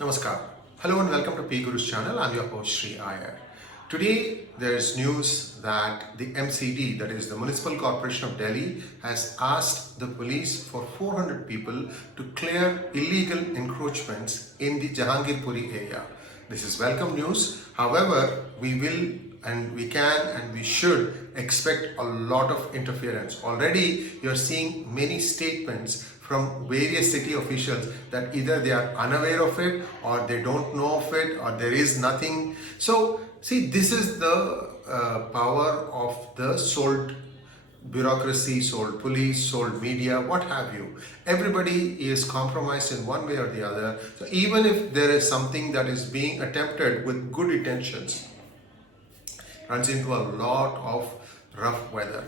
Namaskar. Hello and welcome to PGurus channel. I'm your host 𝙒𝙧𝙤𝙪. Today there is news that the MCD, that is the Municipal Corporation of Delhi, has asked the police for 400 people to clear illegal encroachments in the Jahangirpuri area. This is welcome news. However, we will and we can and we should expect a lot of interference. Already you're seeing many statements from various city officials that either they are unaware of it or they don't know of it or there is nothing. So see, this is the power of the sold bureaucracy, sold police, sold media, what have you. Everybody is compromised in one way or the other. So even if there is something that is being attempted with good intentions, runs into a lot of rough weather.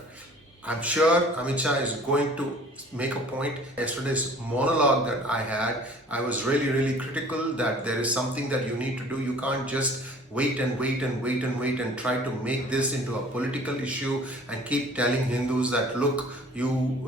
I'm sure Amit Shah is going to make a point. Yesterday's monologue that I had, I was really critical that there is something that you need to do. You can't just wait and try to make this into a political issue and keep telling Hindus that look, you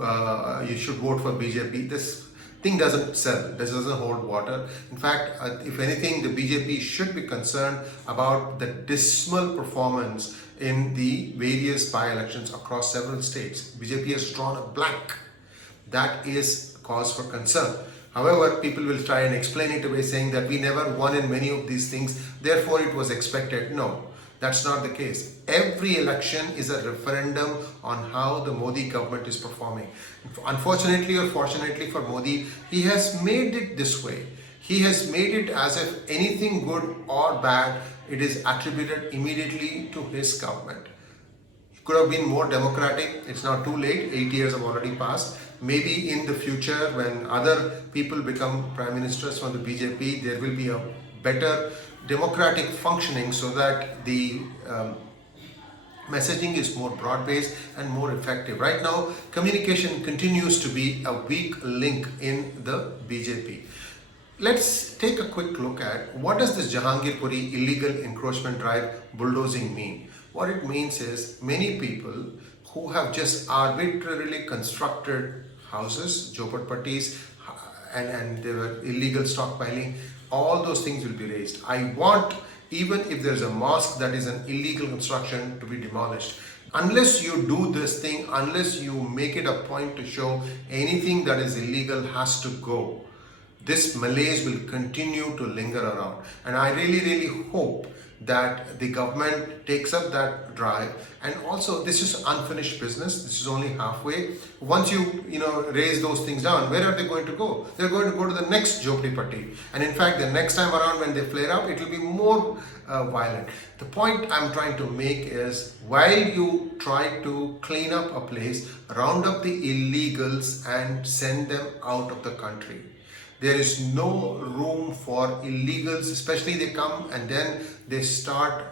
should vote for BJP. This thing doesn't sell. This doesn't hold water. In fact, if anything, the BJP should be concerned about the dismal performance in the various by-elections across several states. BJP has drawn a blank. That is cause for concern. However, people will try and explain it away saying that we never won in many of these things, therefore it was expected. No, that's not the case. Every election is a referendum on how the Modi government is performing. Unfortunately or fortunately for Modi, he has made it this way. He has made it as if anything good or bad, it is attributed immediately to his government. It could have been more democratic. It's now too late. 8 years have already passed. Maybe in the future, when other people become prime ministers from the BJP, there will be a better democratic functioning so that the messaging is more broad-based and more effective. Right now, communication continues to be a weak link in the BJP. Let's take a quick look at what does this Jahangirpuri illegal encroachment drive bulldozing mean. What it means is many people who have just arbitrarily constructed houses, jhopatpattis, and there were illegal stockpiling, all those things will be raised. I want, even if there is a mosque that is an illegal construction, to be demolished. Unless you do this thing, unless you make it a point to show anything that is illegal has to go, this malaise will continue to linger around. And I really hope that the government takes up that drive. And also, this is unfinished business. This is only halfway. Once you raise those things down, where are they going to go? They're going to go to the next jhopatpatti. And in fact, the next time around when they flare up, it will be more violent. The point I'm trying to make is, while you try to clean up a place, round up the illegals and send them out of the country. There is no room for illegals, especially they come and then they start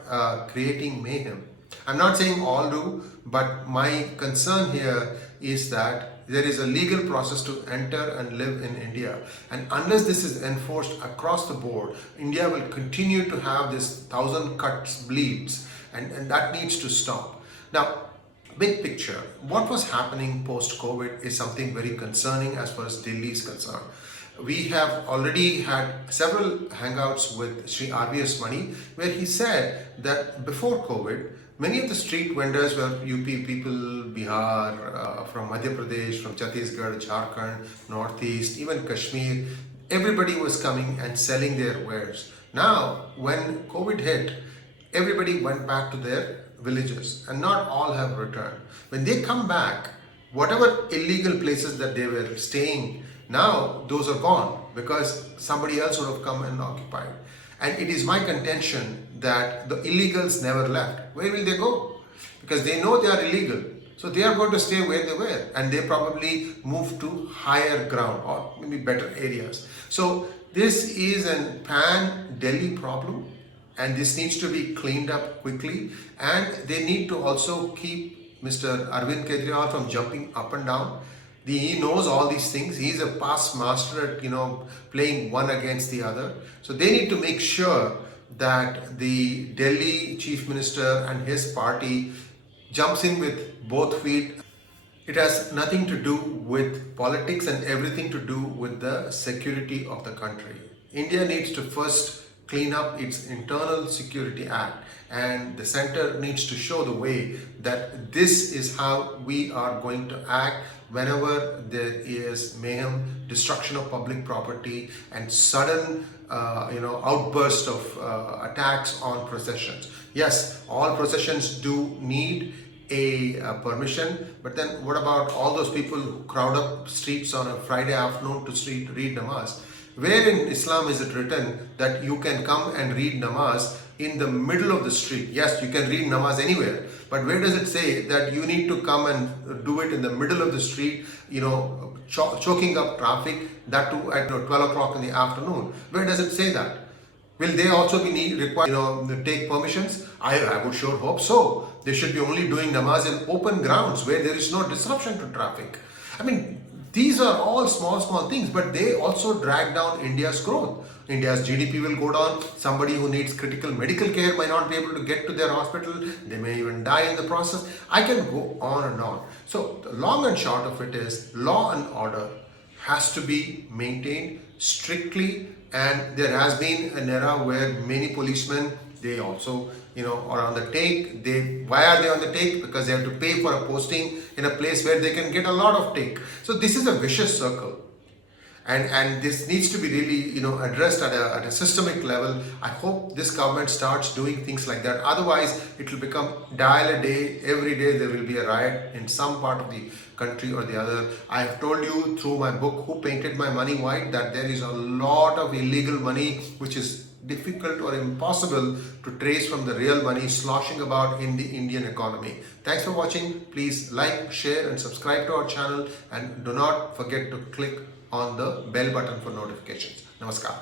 creating mayhem. I'm not saying all do, but my concern here is that there is a legal process to enter and live in India. And unless this is enforced across the board, India will continue to have this 1,000 cuts bleeds, and that needs to stop. Now, big picture, what was happening post-COVID is something very concerning as far as Delhi is concerned. We have already had several hangouts with 𝙒𝙗𝙗𝙗𝘖𝙗𝑚𝑛𝑖 where he said that before COVID, many of the street vendors were UP people, Bihar, from Madhya Pradesh, from Chhattisgarh, Jharkhand, Northeast, even Kashmir. Everybody was coming and selling their wares. Now, when COVID hit, everybody went back to their villages and not all have returned. When they come back, whatever illegal places that they were staying, now those are gone because somebody else would have come and occupied. And it is my contention that the illegals never left. Where will they go? Because they know they are illegal. So they are going to stay where they were, and they probably move to higher ground or maybe better areas. So this is a pan-Delhi problem, and this needs to be cleaned up quickly. And they need to also keep Mr. Arvind Kejriwal from jumping up and down. He knows all these things. He's a past master at playing one against the other. So they need to make sure that the Delhi Chief Minister and his party jumps in with both feet. It has nothing to do with politics and everything to do with the security of the country. India needs to first clean up its internal security act, and the center needs to show the way that this is how we are going to act whenever there is mayhem, destruction of public property, and sudden outburst of attacks on processions. Yes, all processions do need a permission, but then what about all those people who crowd up streets on a Friday afternoon to read namaz? Where in Islam is it written that you can come and read namaz in the middle of the street? Yes, you can read namaz anywhere, but where does it say that you need to come and do it in the middle of the street, choking up traffic, that too at 12 o'clock in the afternoon? Where does it say that? Will they also be required to take permissions? I would sure hope so. They should be only doing namaz in open grounds where there is no disruption to traffic. I mean, these are all small things, but they also drag down India's growth. India's GDP will go down. Somebody who needs critical medical care might not be able to get to their hospital. They may even die in the process. I can go on and on. So the long and short of it is, law and order has to be maintained strictly, and there has been an era where many policemen, they also are on the take. Why are they on the take? Because they have to pay for a posting in a place where they can get a lot of take. So this is a vicious circle, and this needs to be really addressed at a systemic level. I hope this government starts doing things like that. Otherwise, it will become dial a day. Every day there will be a riot in some part of the country or the other. I have told you through my book, Who Painted My Money White, that there is a lot of illegal money which is difficult or impossible to trace from the real money sloshing about in the Indian economy. Thanks for watching. Please like, share and subscribe to our channel, and do not forget to click on the bell button for notifications. Namaskar.